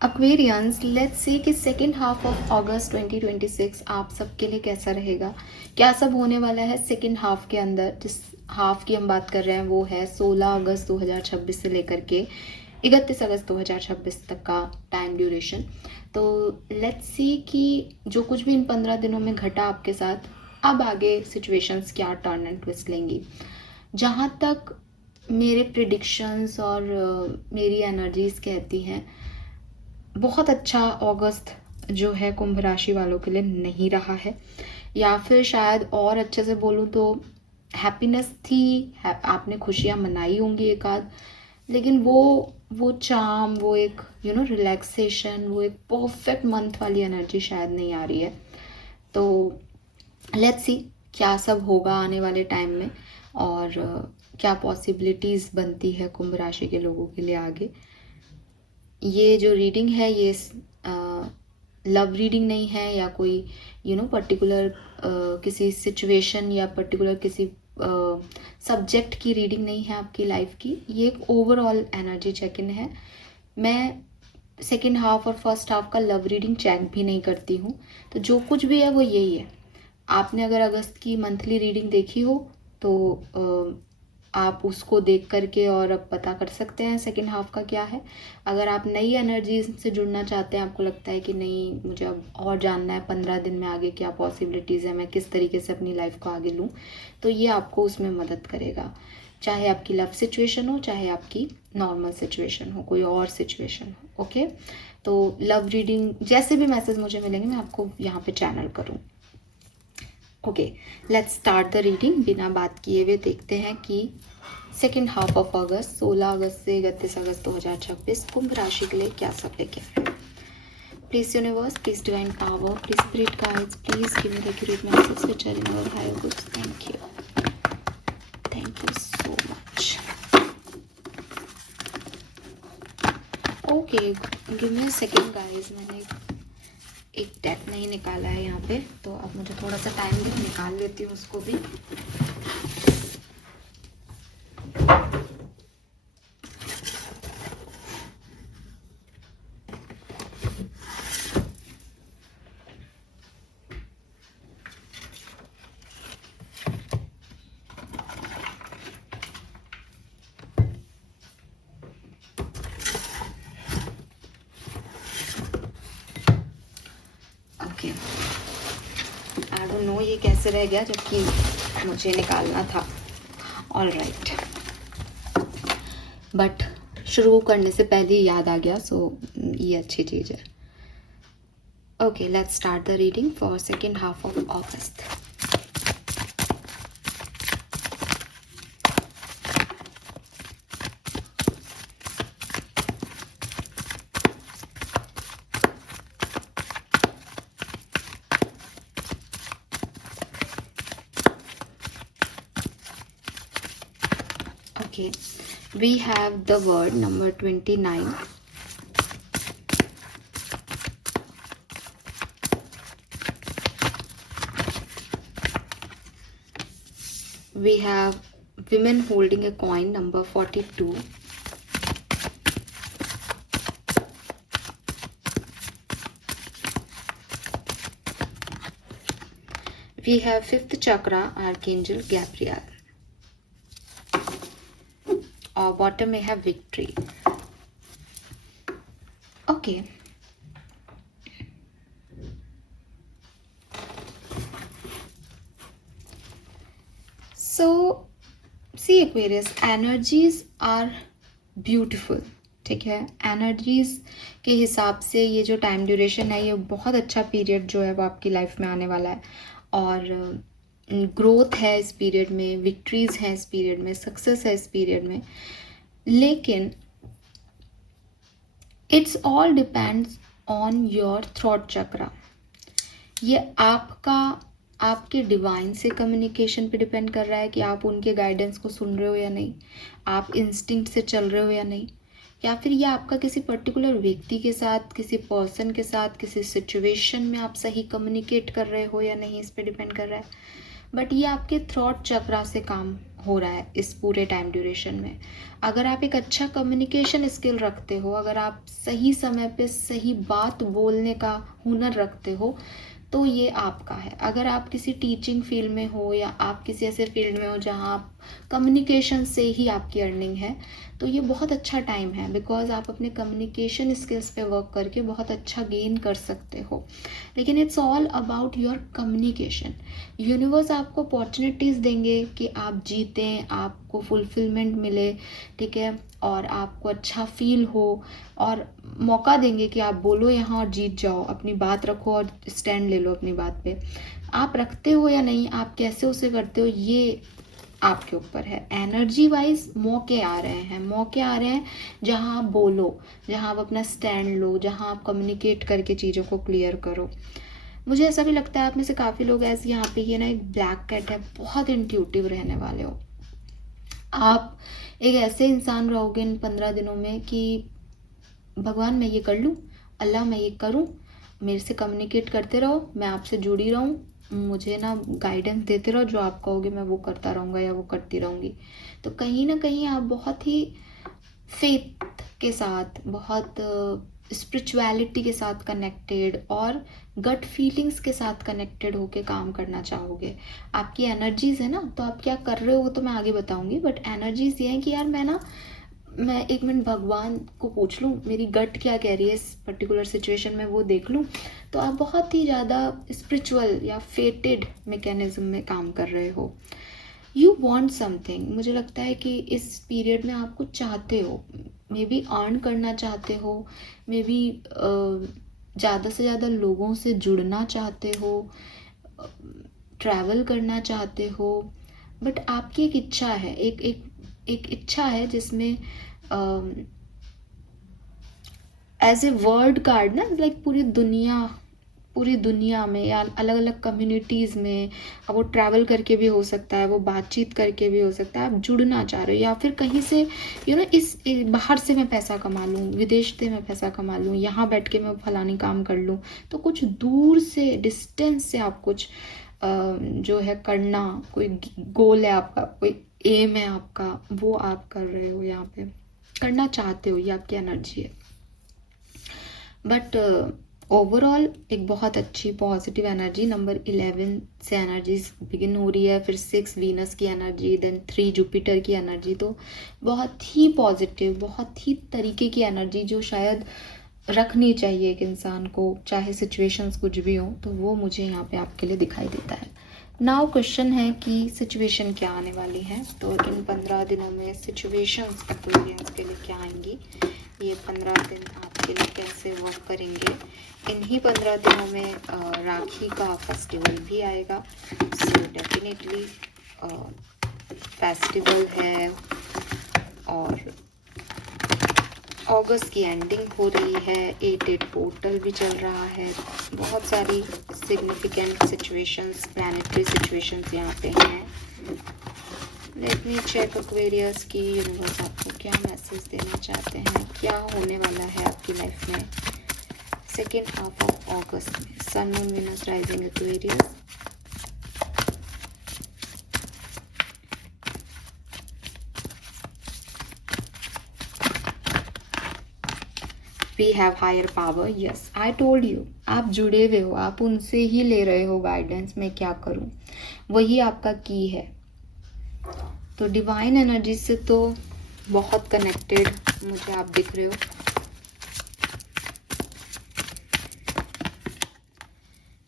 Aquarians, let's see कि second half of अगस्त 2026 आप सबके लिए कैसा रहेगा, क्या सब होने वाला है सेकेंड हाफ के अंदर। जिस हाफ की हम बात कर रहे हैं वो है 16 अगस्त 2026 से लेकर के 31 अगस्त 2026 तक का टाइम ड्यूरेशन। तो लेट्स सी कि जो कुछ भी इन 15 दिनों में घटा आपके साथ, अब आगे सिचुएशंस क्या टर्न एंड ट्विस्ट लेंगी। जहाँ तक मेरे प्रिडिक्शंस और मेरी एनर्जीज कहती हैं, बहुत अच्छा अगस्त जो है कुंभ राशि वालों के लिए नहीं रहा है, या फिर शायद और अच्छे से बोलूँ तो हैप्पीनेस थी, आपने खुशियाँ मनाई होंगी एक आध, लेकिन वो चार्म, वो एक रिलैक्सेशन, वो एक परफेक्ट मंथ वाली एनर्जी शायद नहीं आ रही है। तो लेट्स सी क्या सब होगा आने वाले टाइम में, और क्या पॉसिबिलिटीज़ बनती है कुंभ राशि के लोगों के लिए आगे। ये जो रीडिंग है ये लव रीडिंग नहीं है, या कोई पर्टिकुलर किसी सिचुएशन या पर्टिकुलर किसी सब्जेक्ट की रीडिंग नहीं है आपकी लाइफ की। ये एक ओवरऑल एनर्जी चेक इन है। मैं सेकेंड हाफ और फर्स्ट हाफ का लव रीडिंग चेक भी नहीं करती हूँ, तो जो कुछ भी है वो यही है। आपने अगर अगस्त की मंथली रीडिंग देखी हो तो आप उसको देख करके और अब पता कर सकते हैं सेकेंड हाफ का क्या है। अगर आप नई एनर्जी से जुड़ना चाहते हैं, आपको लगता है कि नहीं मुझे अब और जानना है 15 दिन में आगे क्या पॉसिबिलिटीज़ है, मैं किस तरीके से अपनी लाइफ को आगे लूँ, तो ये आपको उसमें मदद करेगा। चाहे आपकी लव सिचुएशन हो, चाहे आपकी नॉर्मल सिचुएशन हो, कोई और सिचुएशन हो। ओके, तो लव रीडिंग जैसे भी मैसेज मुझे मिलेंगे मैं आपको यहाँ पे चैनल करूँ। Okay, let's start the reading. बिना बात किए हुए देखते हैं कि सेकेंड हाफ ऑफ अगस्त 16 अगस्त से 31 अगस्त 2026 कुंभ राशि के लिए क्या सब लेके आए। Please universe, please divine power, please spirit guides, please give me the accurate message which are in our higher goods. Thank you so much. Okay, give me a second guys, मैंने एक डेक नहीं निकाला है यहाँ पे, तो अब मुझे थोड़ा सा टाइम भी निकाल लेती हूँ उसको भी। ओके, आई डोंट नो ये कैसे रह गया जबकि मुझे निकालना था। ऑल राइट, बट शुरू करने से पहले ही याद आ गया, सो ये अच्छी चीज़ है। Okay, let's start the reading for second half of August. Okay, we have the word number 29. We have women holding a coin, number 42. We have fifth chakra, Archangel Gabriel. और बॉटम में है victory. Okay, so see Aquarius, energies are beautiful. ठीक है, energies के हिसाब से ये जो टाइम ड्यूरेशन है, ये बहुत अच्छा पीरियड जो है वो आपकी लाइफ में आने वाला है, और ग्रोथ है इस पीरियड में, विक्ट्रीज हैं इस पीरियड में, सक्सेस है इस पीरियड में। लेकिन it's all depends on your throat chakra. ये आपके डिवाइन से कम्युनिकेशन पे डिपेंड कर रहा है कि आप उनके गाइडेंस को सुन रहे हो या नहीं, आप इंस्टिंक्ट से चल रहे हो या नहीं, या फिर ये आपका किसी पर्टिकुलर व्यक्ति के साथ, किसी पर्सन के साथ, किसी सिचुएशन में आप सही कम्युनिकेट कर रहे हो या नहीं, इस पर डिपेंड कर रहा है। बट ये आपके थ्रॉट चक्रा से काम हो रहा है इस पूरे टाइम ड्यूरेशन में। अगर आप एक अच्छा कम्युनिकेशन स्किल रखते हो, अगर आप सही समय पे सही बात बोलने का हुनर रखते हो, तो ये आपका है। अगर आप किसी टीचिंग फील्ड में हो या आप किसी ऐसे फील्ड में हो जहाँ आप कम्युनिकेशन से ही आपकी अर्निंग है, तो ये बहुत अच्छा टाइम है, बिकॉज आप अपने कम्युनिकेशन स्किल्स पे वर्क करके बहुत अच्छा गेन कर सकते हो। लेकिन it's all about your communication. Universe आपको अपॉर्चुनिटीज़ देंगे कि आप जीतें, आपको फुलफिलमेंट मिले, ठीक है, और आपको अच्छा फील हो, और मौका देंगे कि आप बोलो यहाँ और जीत जाओ, अपनी बात रखो और स्टैंड ले लो अपनी बात पे। आप रखते हो या नहीं, आप कैसे उसे करते हो, ये आपके ऊपर है। एनर्जी वाइज मौके आ रहे हैं, मौके आ रहे हैं जहाँ आप बोलो, जहाँ आप अपना स्टैंड लो, जहाँ आप कम्युनिकेट करके चीज़ों को क्लियर करो। मुझे ऐसा भी लगता है आप में से काफ़ी लोग ऐसे, यहाँ पे ये ना एक ब्लैक कैट है, बहुत इंट्यूटिव रहने वाले हो आप। एक ऐसे इंसान रहोगे इन 15 दिनों में कि भगवान मैं ये कर लूँ, अल्लाह मैं ये करूँ, मेरे से कम्युनिकेट करते रहो, मैं आपसे जुड़ी रहूँ, मुझे ना गाइडेंस देते रहो, जो आप कहोगे मैं वो करता रहूँगा या वो करती रहूँगी। तो कहीं ना कहीं आप बहुत ही फेथ के साथ, बहुत स्पिरिचुअलिटी के साथ कनेक्टेड और गट फीलिंग्स के साथ कनेक्टेड होके काम करना चाहोगे। आपकी एनर्जीज है ना, तो आप क्या कर रहे हो तो मैं आगे बताऊंगी, बट एनर्जीज ये है कि यार मैं एक मिनट भगवान को पूछ लूँ, मेरी गट क्या कह रही है इस पर्टिकुलर सिचुएशन में, वो देख लूँ। तो आप बहुत ही ज़्यादा स्पिरिचुअल या फेटेड मैकेनिज्म में काम कर रहे हो। यू वॉन्ट समथिंग, मुझे लगता है कि इस पीरियड में आप कुछ चाहते हो, मे बी अर्न करना चाहते हो, मे बी ज़्यादा से ज़्यादा लोगों से जुड़ना चाहते हो, ट्रैवल करना चाहते हो, बट आपकी एक इच्छा है, एक इच्छा है जिसमें एज ए वर्ड कार्ड ना, लाइक पूरी दुनिया में या अलग अलग कम्युनिटीज़ में, अब वो ट्रैवल करके भी हो सकता है, वो बातचीत करके भी हो सकता है, आप जुड़ना चाह रहे हो, या फिर कहीं से बाहर से मैं पैसा कमा लूँ, विदेश से मैं पैसा कमा लूँ, यहाँ बैठ के मैं फलानी काम कर लूँ। तो कुछ दूर से, डिस्टेंस से आप कुछ जो है करना, कोई गोल है आपका, कोई एम है आपका, वो आप कर रहे हो, यहाँ पे करना चाहते हो, ये आपकी एनर्जी है। बट ओवरऑल एक बहुत अच्छी पॉजिटिव एनर्जी, नंबर 11 से एनर्जीज बिगिन हो रही है, फिर 6 वीनस की एनर्जी, देन 3 जुपिटर की एनर्जी। तो बहुत ही पॉजिटिव, बहुत ही तरीके की एनर्जी जो शायद रखनी चाहिए एक इंसान को, चाहे सिचुएशंस कुछ भी हो, तो वो मुझे यहाँ पे आपके लिए दिखाई देता है। नाउ क्वेश्चन है कि सिचुएशन क्या आने वाली है, तो इन 15 दिनों में सिचुएशंस एक्वेरियंस के लिए क्या आएंगी, ये 15 दिन आपके लिए कैसे वर्क करेंगे। इन्हीं 15 दिनों में राखी का फेस्टिवल भी आएगा, सो डेफिनेटली फेस्टिवल है, और अगस्त की एंडिंग हो रही है, 8 पोर्टल भी चल रहा है, बहुत सारी सिग्निफिकेंट सिचुएशंस, प्लैनेटरी सिचुएशंस यहाँ पे हैं। लेट मी चेक एक्वेरियस की यूनिवर्स आपको क्या मैसेज देना चाहते हैं, क्या होने वाला है आपकी लाइफ में सेकेंड हाफ ऑफ अगस्त में। Sun, moon, Venus, rising Aquarius. We have higher power. Yes, I told you, आप जुड़े हुए हो, आप उनसे ही ले रहे हो गाइडेंस, मैं क्या करूं, वही आपका की है। तो डिवाइन एनर्जी से तो बहुत कनेक्टेड मुझे आप दिख रहे हो।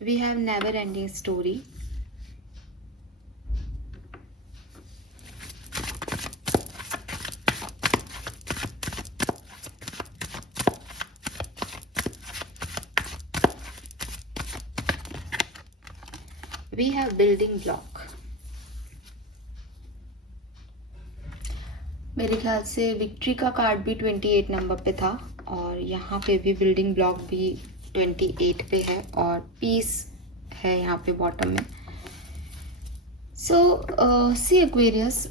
We have never ending story. We have building block. मेरे ख्याल से विक्ट्री का कार्ड भी 28 नंबर पे था, और यहाँ पे भी बिल्डिंग ब्लॉक भी 28 पे है, और पीस है यहाँ पे बॉटम में। सो सी एक्वेरियस,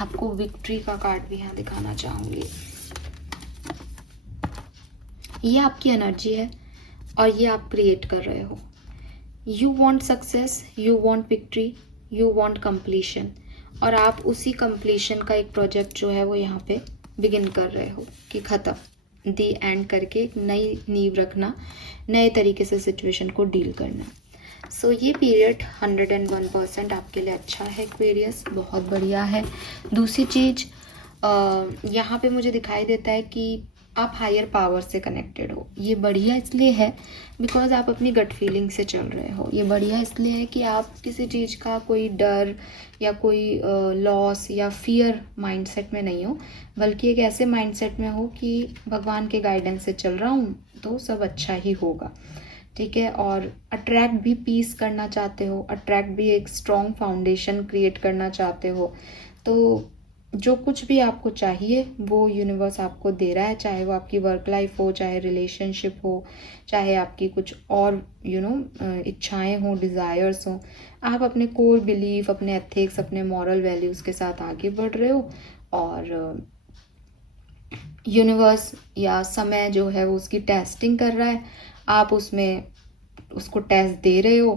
आपको विक्ट्री का कार्ड भी यहाँ दिखाना चाहूँगी। ये आपकी एनर्जी है और ये आप क्रिएट कर रहे हो। You want success, you want victory, you want completion, और आप उसी कंप्लीशन का एक प्रोजेक्ट जो है वो यहाँ पे बिगिन कर रहे हो कि ख़त्म, दी एंड करके एक नई नींव रखना, नए तरीके से सिचुएशन को डील करना। सो ये पीरियड 101% आपके लिए अच्छा है एक्वेरियस, बहुत बढ़िया है। दूसरी चीज़ यहाँ पे मुझे दिखाई देता है कि आप हायर पावर से कनेक्टेड हो। ये बढ़िया इसलिए है बिकॉज आप अपनी गट फीलिंग से चल रहे हो। ये बढ़िया इसलिए है कि आप किसी चीज़ का कोई डर या कोई लॉस या फियर माइंडसेट में नहीं हो, बल्कि एक ऐसे माइंडसेट में हो कि भगवान के गाइडेंस से चल रहा हूँ तो सब अच्छा ही होगा, ठीक है। और अट्रैक्ट भी पीस करना चाहते हो, अट्रैक्ट भी एक स्ट्रॉन्ग फाउंडेशन क्रिएट करना चाहते हो। तो जो कुछ भी आपको चाहिए वो यूनिवर्स आपको दे रहा है, चाहे वो आपकी वर्क लाइफ हो, चाहे रिलेशनशिप हो, चाहे आपकी कुछ और इच्छाएं हो, डिज़ायर्स हो। आप अपने कोर बिलीफ, अपने एथिक्स, अपने मॉरल वैल्यूज़ के साथ आगे बढ़ रहे हो, और यूनिवर्स या समय जो है वो उसकी टेस्टिंग कर रहा है। आप उसमें उसको टेस्ट दे रहे हो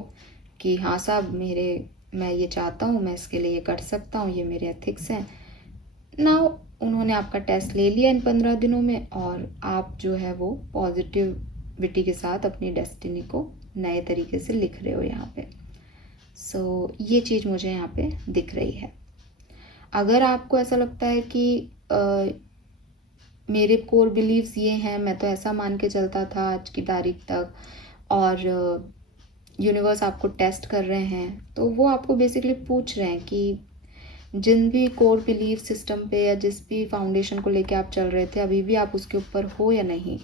कि हाँ साहब, मैं ये चाहता हूँ, मैं इसके लिए ये कर सकता हूँ, ये मेरे एथिक्स हैं। नाउ उन्होंने आपका टेस्ट ले लिया इन 15 दिनों में, और आप जो है वो पॉजिटिविटी के साथ अपनी डेस्टिनी को नए तरीके से लिख रहे हो यहाँ पे। सो ये चीज़ मुझे यहाँ पे दिख रही है। अगर आपको ऐसा लगता है कि मेरे कोर बिलीव्स ये हैं, मैं तो ऐसा मान के चलता था आज की तारीख तक, और यूनिवर्स आपको टेस्ट कर रहे हैं, तो वो आपको बेसिकली पूछ रहे हैं कि जिन भी कोर बिलीफ सिस्टम पे या जिस भी फाउंडेशन को लेके आप चल रहे थे, अभी भी आप उसके ऊपर हो या नहीं।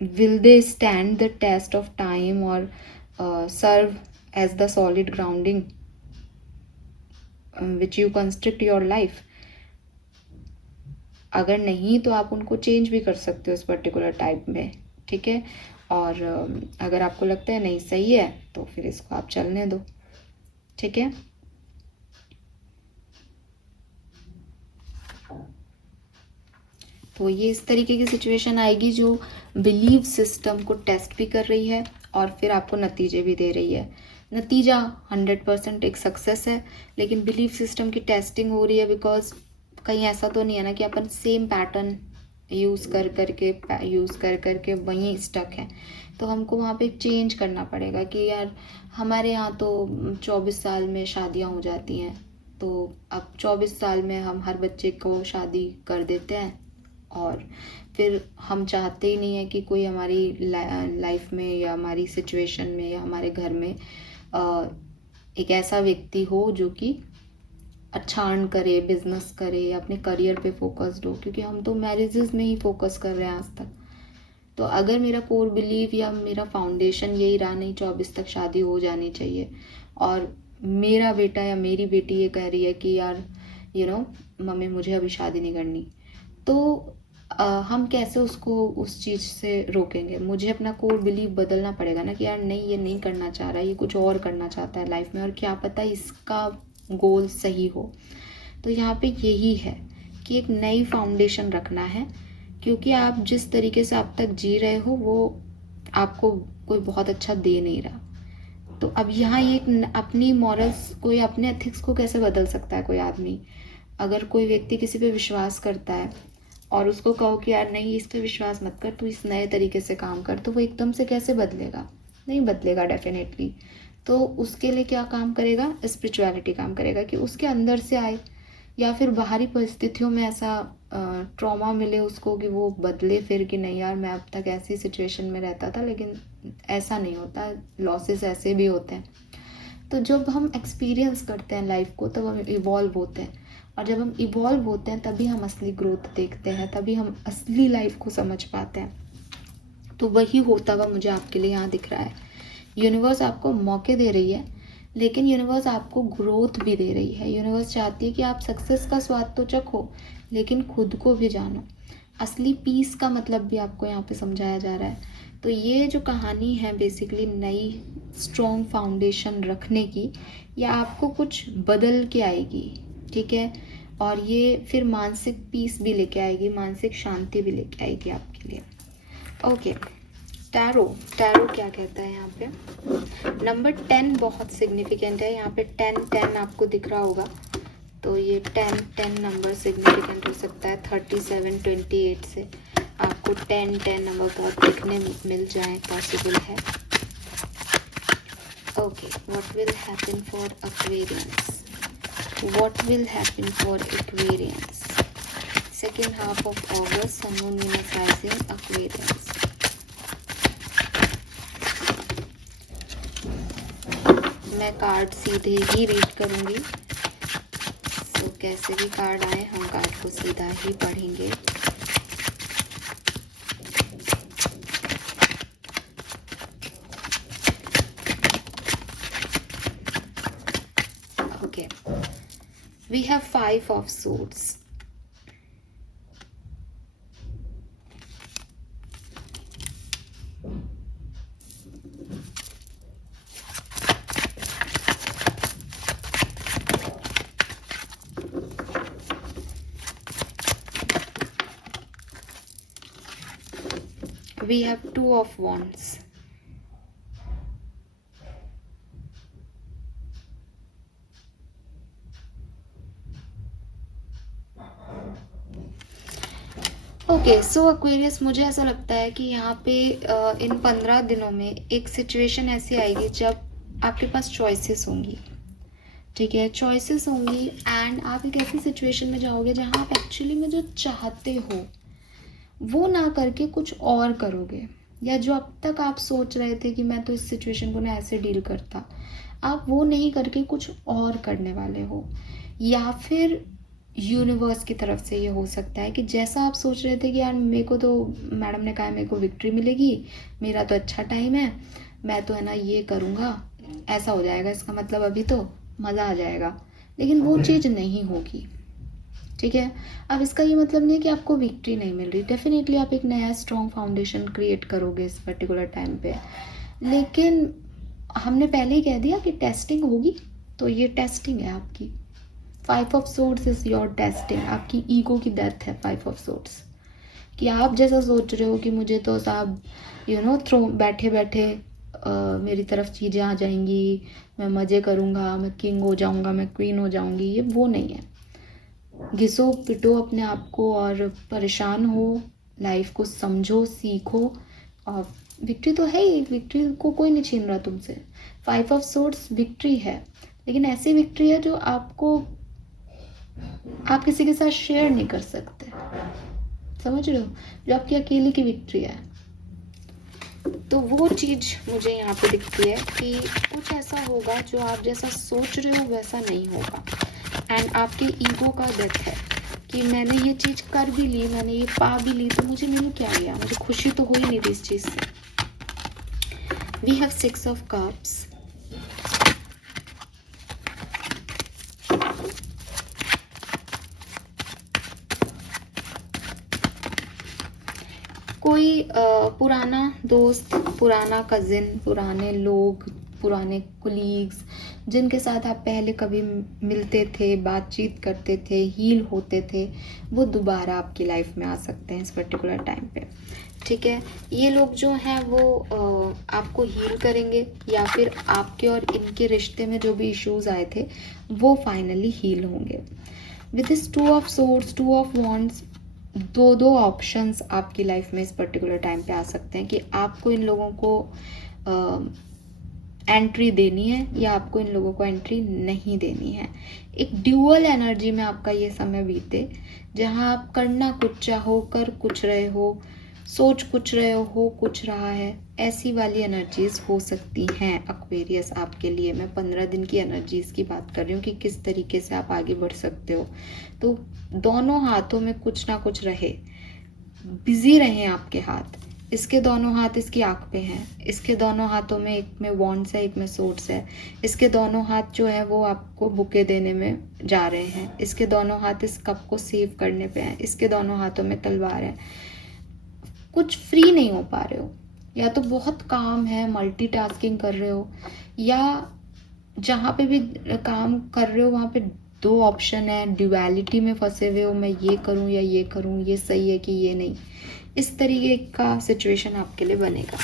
Will they stand the test of time और serve as the solid grounding which you construct your life. अगर नहीं तो आप उनको चेंज भी कर सकते हो इस पर्टिकुलर टाइप में, ठीक है। और अगर आपको लगता है नहीं सही है तो फिर इसको आप चलने दो, ठीक है। तो ये इस तरीके की सिचुएशन आएगी जो बिलीव सिस्टम को टेस्ट भी कर रही है और फिर आपको नतीजे भी दे रही है। नतीजा 100% एक सक्सेस है, लेकिन बिलीव सिस्टम की टेस्टिंग हो रही है बिकॉज कहीं ऐसा तो नहीं है ना कि अपन सेम पैटर्न यूज़ कर करके वहीं स्टक है। तो हमको वहाँ पे चेंज करना पड़ेगा कि यार हमारे यहाँ तो 24 साल में शादियाँ हो जाती हैं, तो अब 24 साल में हम हर बच्चे को शादी कर देते हैं, और फिर हम चाहते ही नहीं है कि कोई हमारी लाइफ में या हमारी सिचुएशन में या हमारे घर में एक ऐसा व्यक्ति हो जो कि अच्छा अर्न करे, बिजनेस करे या अपने करियर पे फोकस्ड हो, क्योंकि हम तो मैरिजेस में ही फोकस कर रहे हैं आज तक। तो अगर मेरा कोर बिलीव या मेरा फाउंडेशन यही रहा नहीं 24 तक शादी हो जानी चाहिए, और मेरा बेटा या मेरी बेटी ये कह रही है कि यार मम्मी मुझे अभी शादी नहीं करनी, तो हम कैसे उसको उस चीज़ से रोकेंगे। मुझे अपना कोर बिलीव बदलना पड़ेगा ना कि यार नहीं, ये नहीं करना चाह रहा, ये कुछ और करना चाहता है लाइफ में, और क्या पता इसका गोल सही हो। तो यहाँ पे यही है कि एक नई फाउंडेशन रखना है, क्योंकि आप जिस तरीके से अब तक जी रहे हो वो आपको कोई बहुत अच्छा दे नहीं रहा। तो अब यहाँ ये अपनी मॉरल्स, कोई अपने एथिक्स को कैसे बदल सकता है कोई आदमी। अगर कोई व्यक्ति किसी पे विश्वास करता है और उसको कहो कि यार नहीं, इस पे विश्वास मत कर, तू इस नए तरीके से काम कर, तो वो एकदम से कैसे बदलेगा? नहीं बदलेगा डेफिनेटली। तो उसके लिए क्या काम करेगा? स्पिरिचुअलिटी काम करेगा कि उसके अंदर से आए, या फिर बाहरी परिस्थितियों में ऐसा ट्रॉमा मिले उसको कि वो बदले फिर कि नहीं यार, मैं अब तक ऐसी सिचुएशन में रहता था, लेकिन ऐसा नहीं होता, लॉसेस ऐसे भी होते हैं। तो जब हम एक्सपीरियंस करते हैं लाइफ को तब हम इवॉल्व होते हैं, और जब हम इवॉल्व होते हैं तभी हम असली ग्रोथ देखते हैं, तभी हम असली लाइफ को समझ पाते हैं। तो वही होता हुआ मुझे आपके लिए यहाँ दिख रहा है। यूनिवर्स आपको मौके दे रही है, लेकिन यूनिवर्स आपको ग्रोथ भी दे रही है। यूनिवर्स चाहती है कि आप सक्सेस का स्वाद तो चखो, लेकिन खुद को भी जानो। असली पीस का मतलब भी आपको यहाँ पे समझाया जा रहा है। तो ये जो कहानी है बेसिकली नई स्ट्रॉन्ग फाउंडेशन रखने की, या आपको कुछ बदल के आएगी, ठीक है। और ये फिर मानसिक पीस भी लेके आएगी, मानसिक शांति भी लेके आएगी आपके लिए। ओके, टैरो टैरो क्या कहता है यहाँ पे, नंबर 10 बहुत सिग्निफिकेंट है। यहाँ पे 10 आपको दिख रहा होगा, तो ये 10 नंबर सिग्निफिकेंट हो सकता है। 37 28 से आपको 10 नंबर बहुत दिखने मिल जाए, पॉसिबल है। Okay, what will happen for Aquarians, what will happen for Aquarians second half of August, sun moon Venus rising Aquarians. मैं कार्ड सीधे ही रीड करूंगी, तो कैसे भी कार्ड आए हम कार्ड को सीधा ही पढ़ेंगे। Okay, we have 5 of swords. We have 2 of wands. Okay, so Aquarius, मुझे ऐसा लगता है कि यहाँ पे इन 15 दिनों में एक सिचुएशन ऐसी आएगी जब आपके पास चॉइसेस होंगी। ठीक है, चॉइसेस होंगी एंड आप एक ऐसी सिचुएशन में जाओगे जहाँ आप एक्चुअली में जो चाहते हो वो ना करके कुछ और करोगे, या जो अब तक आप सोच रहे थे कि मैं तो इस सिचुएशन को ना ऐसे डील करता, आप वो नहीं करके कुछ और करने वाले हो। या फिर यूनिवर्स की तरफ से ये हो सकता है कि जैसा आप सोच रहे थे कि यार मेरे को तो मैडम ने कहा मेरे को विक्ट्री मिलेगी, मेरा तो अच्छा टाइम है, मैं तो है ना ये करूँगा, ऐसा हो जाएगा, इसका मतलब अभी तो मज़ा आ जाएगा, लेकिन वो चीज़ नहीं होगी। ठीक है, अब इसका ये मतलब नहीं है कि आपको विक्ट्री नहीं मिल रही, डेफिनेटली आप एक नया स्ट्रॉन्ग फाउंडेशन क्रिएट करोगे इस पर्टिकुलर टाइम पे, लेकिन हमने पहले ही कह दिया कि टेस्टिंग होगी, तो ये टेस्टिंग है आपकी। 5 of swords is your testing, आपकी ईगो की डेथ है 5 ऑफ सोर्ड्स, कि आप जैसा सोच रहे हो कि मुझे तो साहब थ्रो बैठे बैठे मेरी तरफ चीज़ें आ जाएंगी, मैं मज़े करूँगा, मैं किंग हो जाऊँगा, मैं क्वीन हो जाऊँगी, ये वो नहीं है। घिसो पिटो अपने आप को और परेशान हो, लाइफ को समझो, सीखो, और विक्ट्री तो है ही, विक्ट्री को कोई नहीं छीन रहा तुमसे। 5 ऑफ सोर्ड्स विक्ट्री है, लेकिन ऐसी विक्ट्री है जो आपको आप किसी के साथ शेयर नहीं कर सकते, समझ रहे हो, जो आपकी अकेले की विक्ट्री है। तो वो चीज़ मुझे यहाँ पे दिखती है कि कुछ ऐसा होगा जो आप जैसा सोच रहे हो वैसा नहीं होगा, एंड आपके ईगो का डेथ है कि मैंने ये चीज़ कर भी ली, मैंने ये पा भी ली, तो मुझे मिल क्या गया, मुझे खुशी तो हो ही नहीं थी इस चीज़ से। We have 6 of cups. कोई पुराना दोस्त, पुराना कज़िन, पुराने लोग, पुराने कोलीग्स जिनके साथ आप पहले कभी मिलते थे, बातचीत करते थे, हील होते थे, वो दोबारा आपकी लाइफ में आ सकते हैं इस पर्टिकुलर टाइम पे। ठीक है, ये लोग जो हैं वो आपको हील करेंगे, या फिर आपके और इनके रिश्ते में जो भी इश्यूज आए थे वो फाइनली हील होंगे। With this 2 of swords, 2 of wands, दो ऑप्शंस आपकी लाइफ में इस पर्टिकुलर टाइम पे आ सकते हैं कि आपको इन लोगों को एंट्री देनी है या आपको इन लोगों को एंट्री नहीं देनी है। एक ड्यूअल एनर्जी में आपका ये समय बीते, जहां आप करना कुछ चाहो, कर कुछ रहे हो, सोच कुछ रहे हो कुछ रहा है, ऐसी वाली एनर्जीज हो सकती हैं एक्वेरियस आपके लिए। मैं 15 दिन की एनर्जीज की बात कर रही हूँ कि किस तरीके से आप आगे बढ़ सकते हो। तो दोनों हाथों में कुछ ना कुछ रहे, बिजी रहें आपके हाथ। इसके दोनों हाथ इसकी आंख पे हैं, इसके दोनों हाथों में, एक में वॉन्ड्स है, एक में सोर्ड्स है, इसके दोनों हाथ जो है वो आपको बुके देने में जा रहे हैं, इसके दोनों हाथ इस कप को सेव करने पे हैं, इसके दोनों हाथों में तलवार है। कुछ फ्री नहीं हो पा रहे हो, या तो बहुत काम है, मल्टीटास्किंग कर रहे हो, या जहाँ पे भी काम कर रहे हो वहाँ पे 2 ऑप्शन है, ड्युअलिटी में फंसे हुए हो, मैं ये करूँ या ये करूँ, ये सही है कि ये नहीं, इस तरीके का सिचुएशन आपके लिए बनेगा।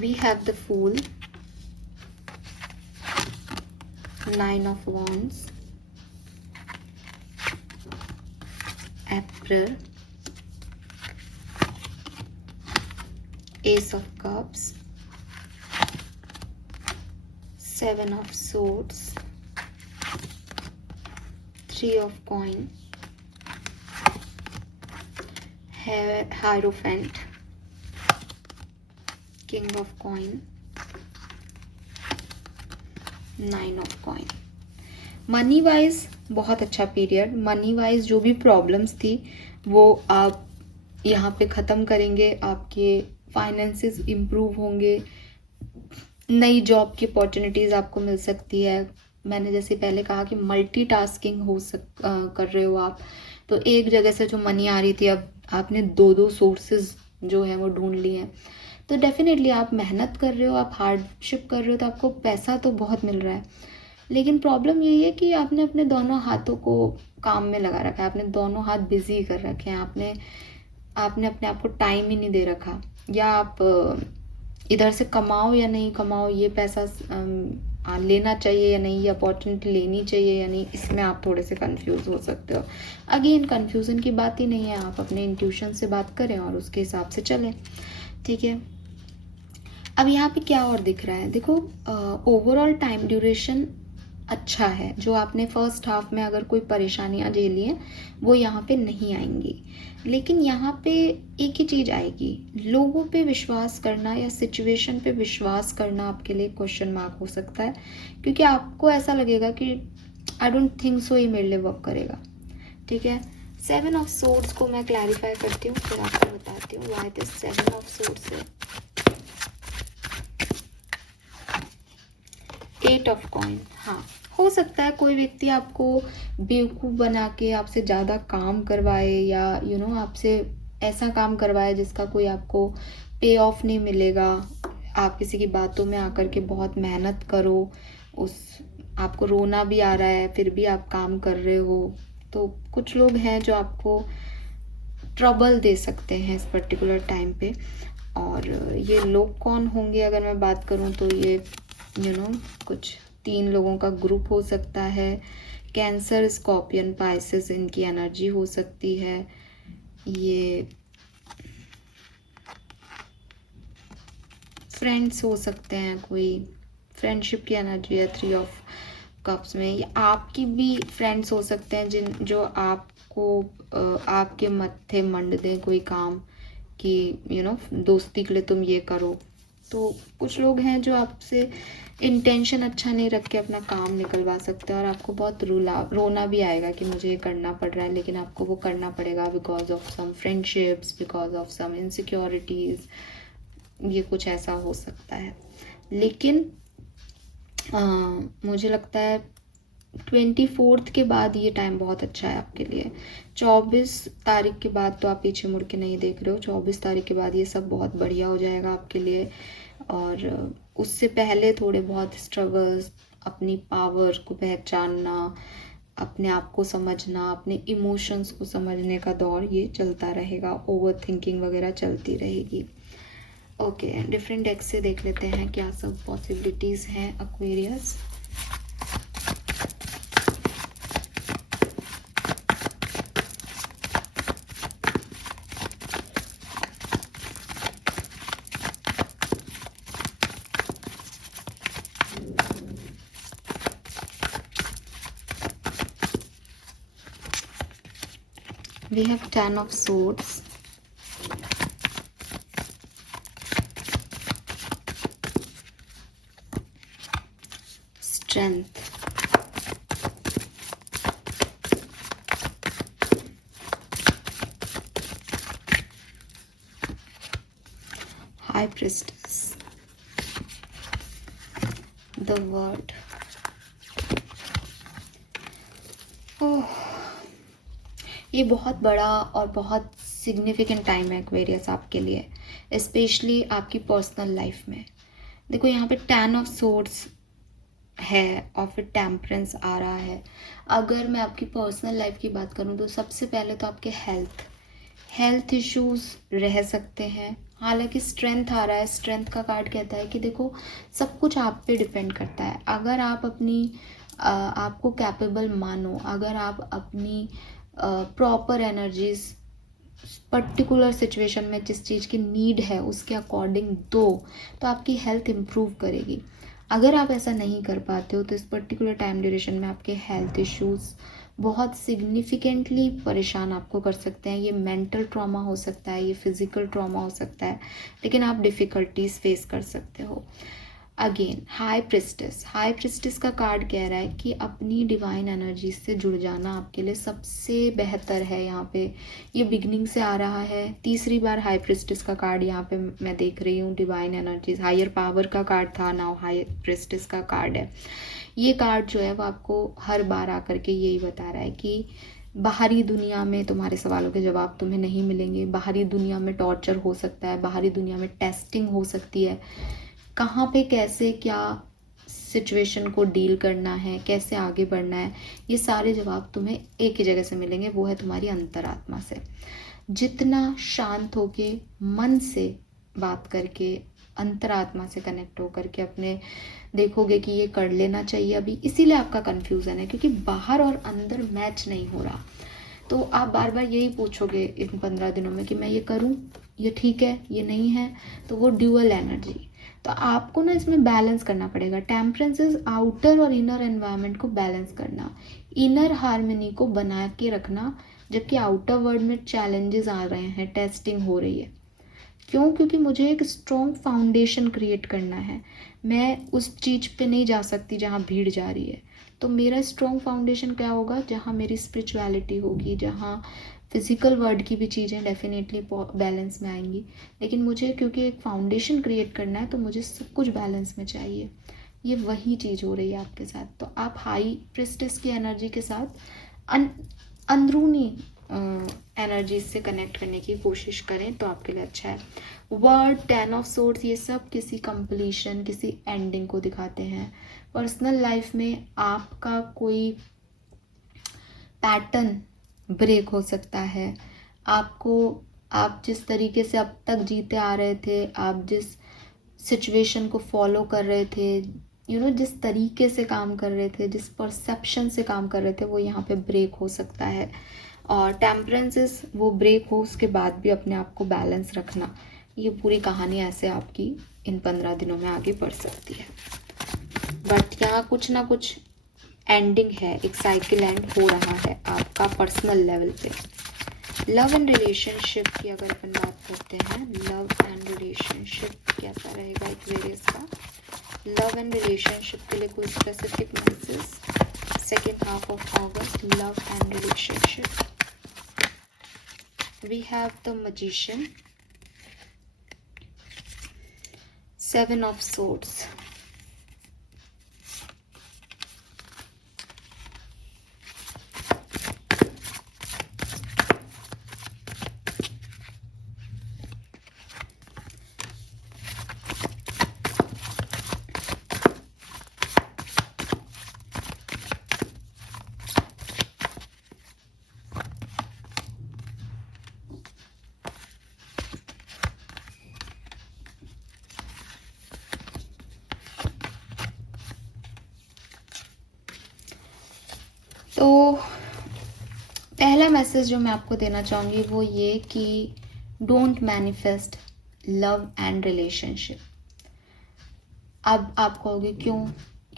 We have the Fool, 9 of Wands, Emperor, Ace of Cups, 7 of Swords, 3 of Coin, Hierophant, King of Coin, 9 of Coin. Money wise बहुत अच्छा पीरियड. मनी वाइज जो भी प्रॉब्लम्स थी वो आप यहाँ पे ख़त्म करेंगे. आपके फाइनेंसेस इम्प्रूव होंगे. नई जॉब की अपॉर्चुनिटीज़ आपको मिल सकती है. मैंने जैसे पहले कहा कि मल्टीटास्किंग कर रहे हो आप. तो एक जगह से जो मनी आ रही थी अब आपने दो सोर्सेज जो है वो ढूंढ लिए हैं. तो डेफिनेटली आप मेहनत कर रहे हो, आप हार्डशिप कर रहे हो, तो आपको पैसा तो बहुत मिल रहा है. लेकिन प्रॉब्लम यही है कि आपने अपने दोनों हाथों को काम में लगा रखा है. आपने दोनों हाथ बिजी कर रखे हैं. आपने अपने आप को टाइम ही नहीं दे रखा. या आप इधर से कमाओ या नहीं कमाओ, ये पैसा लेना चाहिए या नहीं, ये अपॉर्चुनिटी लेनी चाहिए या नहीं, इसमें आप थोड़े से कंफ्यूज हो सकते हो. अगेन कन्फ्यूज़न की बात ही नहीं है. आप अपने इंट्यूशन से बात करें और उसके हिसाब से चलें. ठीक है. अब यहाँ पे क्या और दिख रहा है, देखो ओवरऑल टाइम ड्यूरेशन अच्छा है. जो आपने फर्स्ट हाफ में अगर कोई परेशानियाँ झेली हैं वो यहाँ पे नहीं आएंगी. लेकिन यहाँ पे एक ही चीज़ आएगी, लोगों पे विश्वास करना या सिचुएशन पे विश्वास करना आपके लिए क्वेश्चन मार्क हो सकता है. क्योंकि आपको ऐसा लगेगा कि आई डोंट थिंक सो ये मेरे लिए वर्क करेगा. ठीक है. 7 ऑफ सोर्ड्स को मैं क्लैरिफाई करती हूँ, फिर आपको बताती हूँ व्हाई दिस 7 ऑफ सोर्ड्स है. 8 ऑफ कॉइन. हाँ, हो सकता है कोई व्यक्ति आपको बेवकूफ़ बना के आपसे ज़्यादा काम करवाए या आपसे ऐसा काम करवाए जिसका कोई आपको पे ऑफ नहीं मिलेगा. आप किसी की बातों में आकर के बहुत मेहनत करो, आपको रोना भी आ रहा है फिर भी आप काम कर रहे हो. तो कुछ लोग हैं जो आपको ट्रबल दे सकते हैं इस पर्टिकुलर टाइम पे. और ये लोग कौन होंगे अगर मैं बात करूं तो ये कुछ 3 लोगों का ग्रुप हो सकता है. कैंसर, स्कॉर्पियन, पाइसेस इनकी एनर्जी हो सकती है. ये फ्रेंड्स हो सकते हैं, कोई फ्रेंडशिप की एनर्जी है 3 ऑफ कप्स में. या आपकी भी फ्रेंड्स हो सकते हैं जो आपको आपके मत्थे मंड दें कोई काम कि दोस्ती के लिए तुम ये करो. तो कुछ लोग हैं जो आपसे इंटेंशन अच्छा नहीं रख के अपना काम निकलवा सकते हैं और आपको बहुत रोना भी आएगा कि मुझे ये करना पड़ रहा है. लेकिन आपको वो करना पड़ेगा because of some friendships, because of some insecurities. ये कुछ ऐसा हो सकता है. लेकिन मुझे लगता है 24 के बाद ये टाइम बहुत अच्छा है आपके लिए. 24 तारीख के बाद तो आप पीछे मुड़ के नहीं देख रहे हो. 24 तारीख के बाद ये सब बहुत बढ़िया हो जाएगा आपके लिए. और उससे पहले थोड़े बहुत स्ट्रगल्स, अपनी पावर को पहचानना, अपने आप को समझना, अपने इमोशंस को समझने का दौर ये चलता रहेगा. ओवर थिंकिंग वगैरह चलती रहेगी. ओके, डिफरेंट डेक से देख लेते हैं क्या सब पॉसिबिलिटीज़ हैं Aquarius. We have 10 of Swords, Strength, High Priestess, the Word. ये बहुत बड़ा और बहुत सिग्निफिकेंट टाइम है एक्वेरियस आपके लिए, स्पेशली आपकी पर्सनल लाइफ में. देखो यहाँ पे 10 ऑफ सोर्ड्स है और फिर टेम्परेंस आ रहा है. अगर मैं आपकी पर्सनल लाइफ की बात करूँ तो सबसे पहले तो आपके हेल्थ इश्यूज रह सकते हैं. हालांकि स्ट्रेंथ आ रहा है, स्ट्रेंथ का कार्ड कहता है कि देखो सब कुछ आप पे डिपेंड करता है। अगर आप अपनी आपको कैपेबल मानो, अगर आप अपनी प्रॉपर एनर्जीज पर्टिकुलर सिचुएशन में जिस चीज़ की नीड है उसके अकॉर्डिंग दो, तो आपकी हेल्थ इम्प्रूव करेगी। अगर आप ऐसा नहीं कर पाते हो तो इस पर्टिकुलर टाइम ड्यूरेशन में आपके हेल्थ इश्यूज बहुत सिग्निफिकेंटली परेशान आपको कर सकते हैं। ये मेंटल ट्रॉमा हो सकता है, ये फिजिकल ट्रॉमा हो सकता है, लेकिन आप डिफ़िकल्टीज फेस कर सकते हो। अगेन हाई प्रिस्टेस का कार्ड कह रहा है कि अपनी डिवाइन एनर्जी से जुड़ जाना आपके लिए सबसे बेहतर है। यहाँ पे ये बिगनिंग से आ रहा है, तीसरी बार हाई प्रिस्टेस का कार्ड यहाँ पे मैं देख रही हूँ। डिवाइन एनर्जीज, हायर पावर का कार्ड था, नाउ हाई प्रिस्टेस का कार्ड है। ये कार्ड जो है वो आपको हर बार आकर के यही बता रहा है कि बाहरी दुनिया में तुम्हारे सवालों के जवाब तुम्हें नहीं मिलेंगे, बाहरी दुनिया में टॉर्चर हो सकता है, बाहरी दुनिया में टेस्टिंग हो सकती है, कहाँ पे कैसे क्या सिचुएशन को डील करना है, कैसे आगे बढ़ना है, ये सारे जवाब तुम्हें एक ही जगह से मिलेंगे, वो है तुम्हारी अंतरात्मा से। जितना शांत होके मन से बात करके अंतरात्मा से कनेक्ट होकर के अपने देखोगे कि ये कर लेना चाहिए अभी, इसीलिए आपका कन्फ्यूज़न है क्योंकि बाहर और अंदर मैच नहीं हो रहा। तो आप बार बार यही पूछोगे इन 15 दिनों में कि मैं ये करूं, ये ठीक है, ये नहीं है, तो वो ड्यूअल एनर्जी। तो आपको ना इसमें बैलेंस करना पड़ेगा। टेम्परेंस इज आउटर और इनर एनवायरनमेंट को बैलेंस करना, इनर हार्मनी को बना के रखना, जबकि आउटर वर्ल्ड में चैलेंजेस आ रहे हैं, टेस्टिंग हो रही है। क्यों? क्योंकि मुझे एक स्ट्रॉन्ग फाउंडेशन क्रिएट करना है। मैं उस चीज़ पे नहीं जा सकती जहाँ भीड़ जा रही है। तो मेरा स्ट्रॉन्ग फाउंडेशन क्या होगा? जहाँ मेरी स्पिरिचुअलिटी होगी, जहाँ फिजिकल वर्ल्ड की भी चीज़ें डेफिनेटली बैलेंस में आएंगी। लेकिन मुझे क्योंकि एक फाउंडेशन क्रिएट करना है तो मुझे सब कुछ बैलेंस में चाहिए। ये वही चीज़ हो रही है आपके साथ। तो आप हाई प्रिस्टेस की एनर्जी के साथ अंदरूनी एनर्जी से कनेक्ट करने की कोशिश करें तो आपके लिए अच्छा है। वर्ड 10 ऑफ सोर्ड्स, ये सब किसी कंप्लीशन, किसी एंडिंग को दिखाते हैं। पर्सनल लाइफ में आपका कोई पैटर्न ब्रेक हो सकता है। आप जिस तरीके से अब तक जीते आ रहे थे, आप जिस सिचुएशन को फॉलो कर रहे थे, जिस तरीके से काम कर रहे थे, जिस परसेप्शन से काम कर रहे थे, वो यहाँ पे ब्रेक हो सकता है। और टेम्परेंसेस वो ब्रेक हो उसके बाद भी अपने आप को बैलेंस रखना, ये पूरी कहानी ऐसे आपकी इन 15 दिनों में आगे बढ़ सकती है। बट यहाँ कुछ ना कुछ एंडिंग है, एक साइकिल एंड हो रहा है आपका पर्सनल लेवल पे। लव एंड रिलेशनशिप की अगर अपन बात करते हैं, लव एंड रिलेशनशिप कैसा रहेगा एक्वेरियस का? लव एंड रिलेशनशिप के लिए कोई specific message second half of August, love and relationship. We have the magician, 7 of swords, तो पहला मैसेज जो मैं आपको देना चाहूँगी वो ये कि don't manifest love and relationship. अब आप कहोगे क्यों?